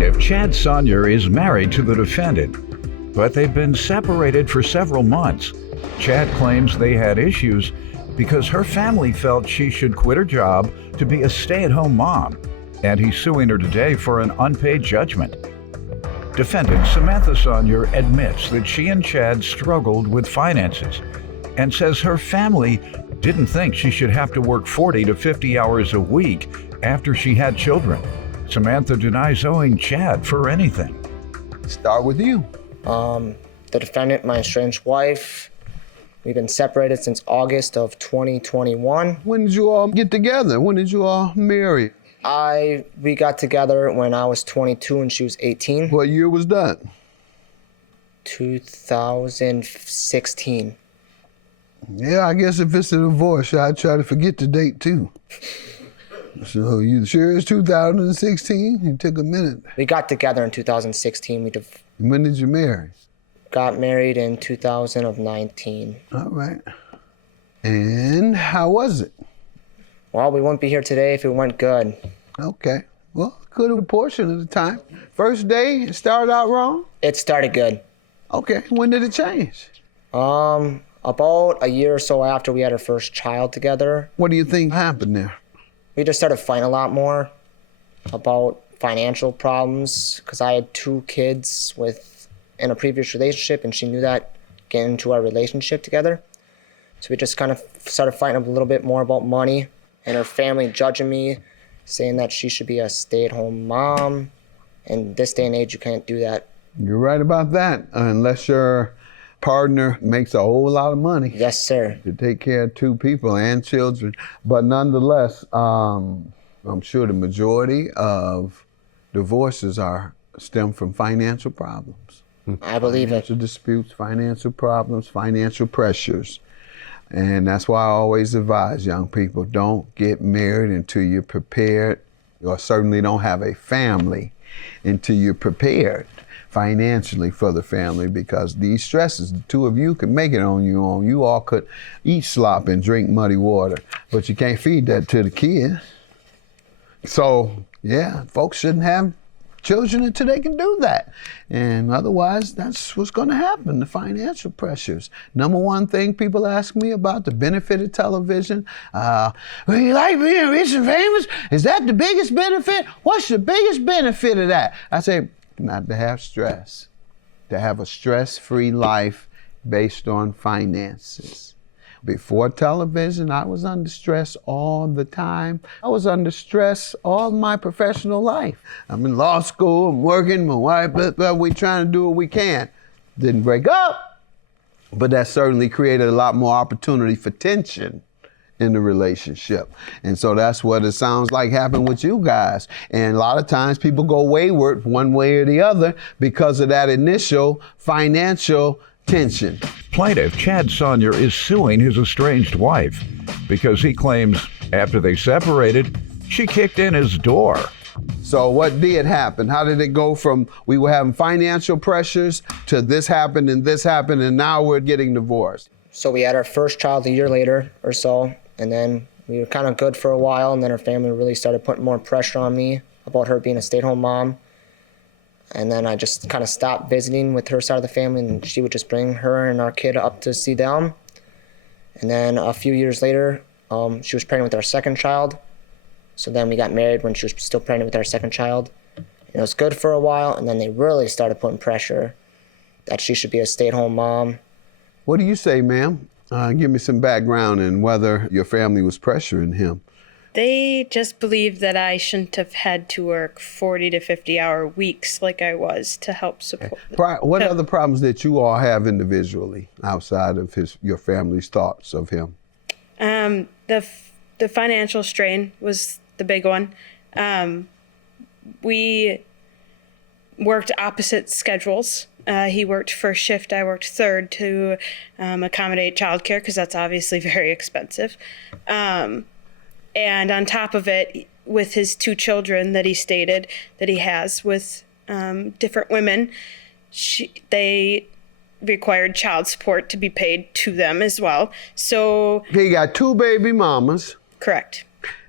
Plaintiff Chad Sonyer is married to the defendant, but they've been separated for several months. Chad claims they had issues because her family felt she should quit her job to be a stay-at-home mom, and he's suing her today for an unpaid judgment. Defendant Samantha Sonyer admits that she and Chad struggled with finances and says her family didn't think she should have to work 40 to 50 hours a week after she had children. Samantha denies owing Chad for anything. Start with you. The defendant, my estranged wife, we've been separated since August of 2021. When did you all get together? When did you all marry? We got together when I was 22 and she was 18. What year was that? 2016. Yeah, I guess if it's a divorce, I'd try to forget the date too. So you sure it's 2016? It took a minute. We got together in 2016. When did you marry? Got married in 2019. All right. And how was it? Well, we wouldn't be here today if it went good. Okay. Well, good a portion of the time. First day, it started out wrong? It started good. Okay. When did it change? About a year or so after we had our first child together. What do you think happened there? We just started fighting a lot more about financial problems because I had 2 kids in a previous relationship, and she knew that getting into our relationship together. So we just kind of started fighting a little bit more about money, and her family judging me, saying that she should be a stay-at-home mom. In this day and age, you can't do that. You're right about that, unless your partner makes a whole lot of money. Yes, sir. To take care of 2 people and children. But nonetheless, I'm sure the majority of divorces stem from financial problems. I believe financial disputes, financial problems, financial pressures. And that's why I always advise young people, don't get married until you're prepared, or certainly don't have a family until you're prepared financially for the family, because these stresses, the 2 of you can make it on your own. You all could eat slop and drink muddy water, but you can't feed that to the kids. So yeah, folks shouldn't have children until they can do that. And otherwise, that's what's gonna happen, the financial pressures. Number one thing people ask me about the benefit of television, well, you like being rich and famous? Is that the biggest benefit? What's the biggest benefit of that? I say, not to have stress, to have a stress-free life based on finances. Before television, I was under stress all the time. I was under stress all my professional life. I'm in law school, I'm working, my wife, we're trying to do what we can. Didn't break up, but that certainly created a lot more opportunity for tension in the relationship. And so that's what it sounds like happened with you guys. And a lot of times people go wayward one way or the other because of that initial financial tension. Plaintiff Chad Sonyer is suing his estranged wife because he claims after they separated, she kicked in his door. So what did happen? How did it go from we were having financial pressures to this happened and now we're getting divorced? So we had our first child a year later or so, and then we were kind of good for a while, and then her family really started putting more pressure on me about her being a stay-at-home mom. And then I just kind of stopped visiting with her side of the family, and she would just bring her and our kid up to see them. And then a few years later, she was pregnant with our second child. So then we got married when she was still pregnant with our second child. And it was good for a while, and then they really started putting pressure that she should be a stay-at-home mom. What do you say, ma'am? Give me some background on whether your family was pressuring him. They just believed that I shouldn't have had to work 40 to 50-hour weeks like I was to help support. What other problems did you all have individually outside of your family's thoughts of him? The financial strain was the big one. We worked opposite schedules. He worked first shift, I worked third to accommodate childcare because that's obviously very expensive. And on top of it, with his 2 children that he stated that he has with different women, they required child support to be paid to them as well. So he got 2 baby mamas. Correct.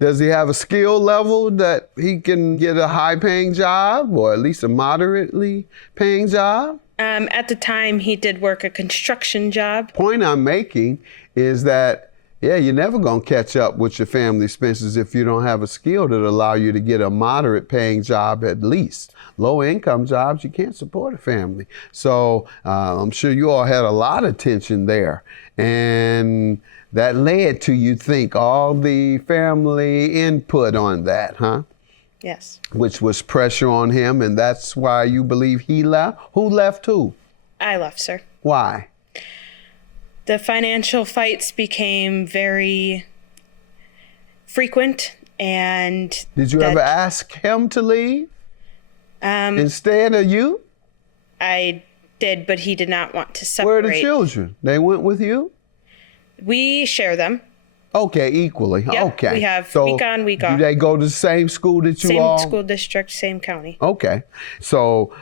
Does he have a skill level that he can get a high-paying job or at least a moderately paying job? At the time, he did work a construction job. Point I'm making is that, yeah, you're never going to catch up with your family expenses if you don't have a skill that allow you to get a moderate paying job at least. Low income jobs, you can't support a family. So I'm sure you all had a lot of tension there. And that led to, you think, all the family input on that, huh? Yes. Which was pressure on him, and that's why you believe he left? Who left who? I left, sir. Why? The financial fights became very frequent, and Did you ever ask him to leave instead of you? I did, but he did not want to separate. Where are the children? They went with you? We share them. Okay, equally. Yep, Okay. we have So week on, week do off. they go to the same school that you Same all? school district, same county. Okay. So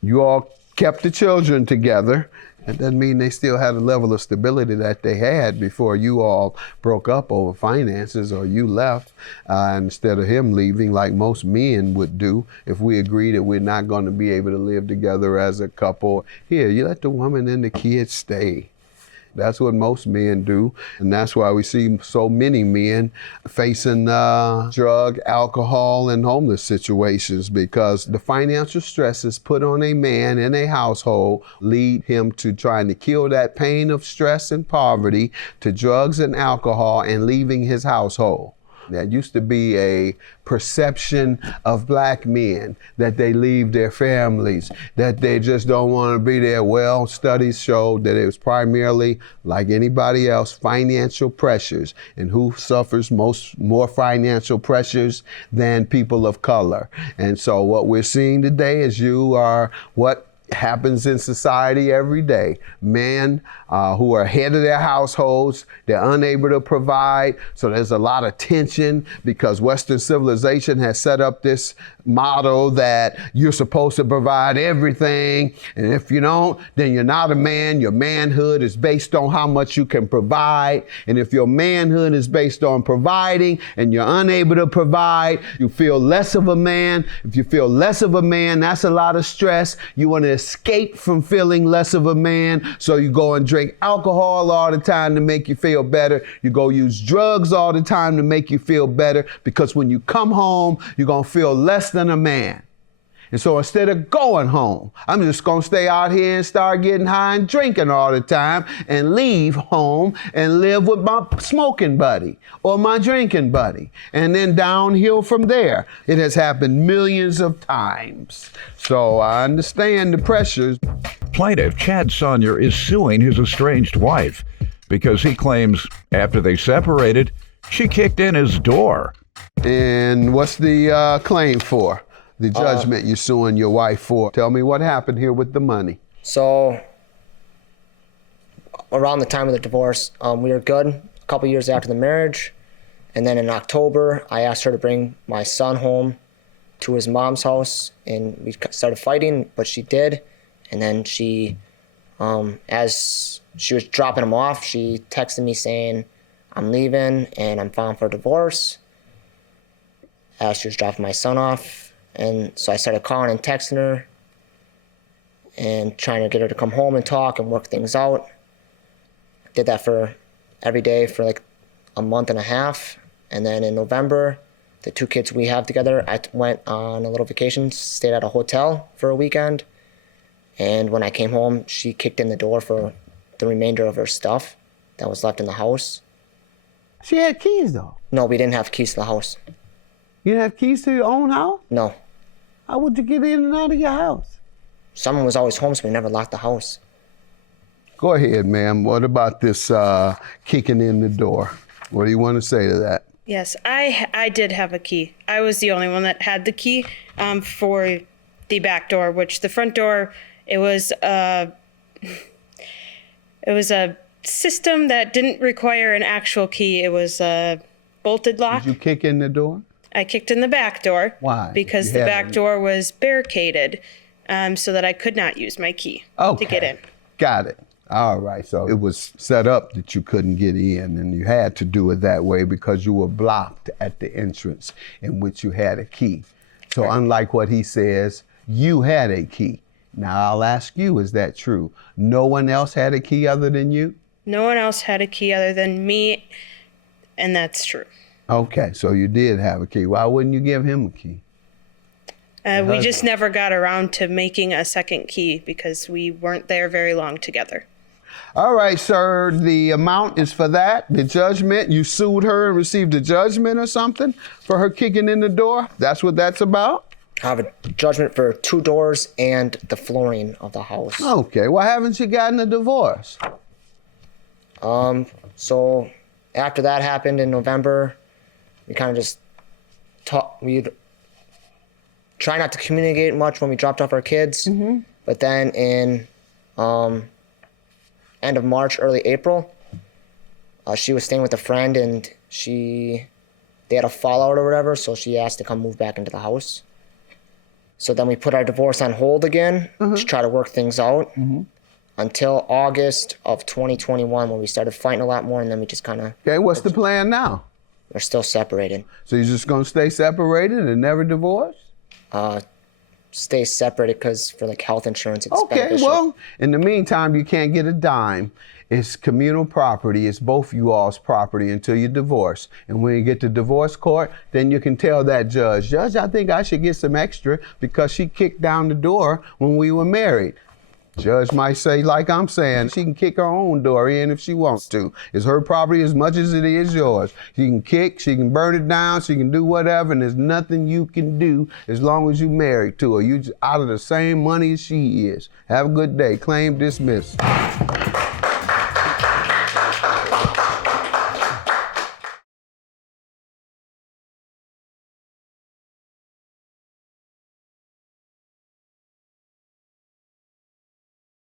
you all kept the children together. That doesn't mean they still had a level of stability that they had before you all broke up over finances or you left instead of him leaving like most men would do if we agree that we're not going to be able to live together as a couple. Here, you let the woman and the kids stay. That's what most men do, and that's why we see so many men facing drug, alcohol, and homeless situations, because the financial stresses put on a man in a household lead him to trying to kill that pain of stress and poverty to drugs and alcohol and leaving his household. That used to be a perception of black men, that they leave their families, that they just don't want to be there. Well, studies showed that it was primarily, like anybody else, financial pressures. And who suffers more financial pressures than people of color? And so what we're seeing today is you are what happens in society every day. Men who are head of their households, they're unable to provide. So there's a lot of tension because Western civilization has set up this motto that you're supposed to provide everything. And if you don't, then you're not a man. Your manhood is based on how much you can provide. And if your manhood is based on providing and you're unable to provide, you feel less of a man. If you feel less of a man, that's a lot of stress. You want to escape from feeling less of a man. So you go and drink alcohol all the time to make you feel better. You go use drugs all the time to make you feel better, because when you come home, you're going to feel less than a man. And so instead of going home, I'm just going to stay out here and start getting high and drinking all the time and leave home and live with my smoking buddy or my drinking buddy, and then downhill from there. It has happened millions of times. So I understand the pressures. Plaintiff Chad Sonnier is suing his estranged wife because he claims after they separated, she kicked in his door. And what's the claim for? The judgment you're suing your wife for. Tell me what happened here with the money. So around the time of the divorce, we were good a couple years after the marriage. And then in October, I asked her to bring my son home to his mom's house, and we started fighting, but she did. And then she, as she was dropping him off, she texted me saying, "I'm leaving and I'm filing for divorce," as she was dropping my son off. And so I started calling and texting her and trying to get her to come home and talk and work things out. Did that for every day for like a month and a half. And then in November, the two kids we have together, I went on a little vacation, stayed at a hotel for a weekend. And when I came home, she kicked in the door for the remainder of her stuff that was left in the house. She had keys though. No, we didn't have keys to the house. You didn't have keys to your own house? No. How would you get in and out of your house? Someone was always home, so we never locked the house. Go ahead, ma'am. What about this kicking in the door? What do you want to say to that? Yes, I did have a key. I was the only one that had the key for the back door, which the front door, it was a system that didn't require an actual key. It was a bolted lock. Did you kick in the door? I kicked in the back door. Why? Because the back door was barricaded so that I could not use my key to get in. Got it. All right, so it was set up that you couldn't get in, and you had to do it that way because you were blocked at the entrance in which you had a key. So Right. unlike what he says, you had a key. Now I'll ask you, is that true? No one else had a key other than you? No one else had a key other than me, and that's true. Okay, so you did have a key. Why wouldn't you give him a key? We just never got around to making a second key because we weren't there very long together. All right, sir, the amount is for that. The judgment, you sued her and received a judgment or something for her kicking in the door? That's what that's about? I have a judgment for 2 doors and the flooring of the house. Okay, why haven't you gotten a divorce? So after that happened in November, we kind of just we'd try not to communicate much when we dropped off our kids. But then in end of March, early April, she was staying with a friend and they had a fallout or whatever, so she asked to come move back into the house. So then we put our divorce on hold again to try to work things out until August of 2021 when we started fighting a lot more, and then we just kind of... Okay, what's the plan now? We're still separated. So you're just gonna stay separated and never divorce? Stay separated because for like health insurance, it's Okay, beneficial. well, in the meantime, you can't get a dime. It's communal property. It's both you all's property until you divorce. And when you get to divorce court, then you can tell that judge, I think I should get some extra because she kicked down the door when we were married. Judge might say, like I'm saying, she can kick her own door in if she wants to. It's her property as much as it is yours. She can kick, she can burn it down, she can do whatever, and there's nothing you can do as long as you're married to her. You just out of the same money as she is. Have a good day. Claim dismissed.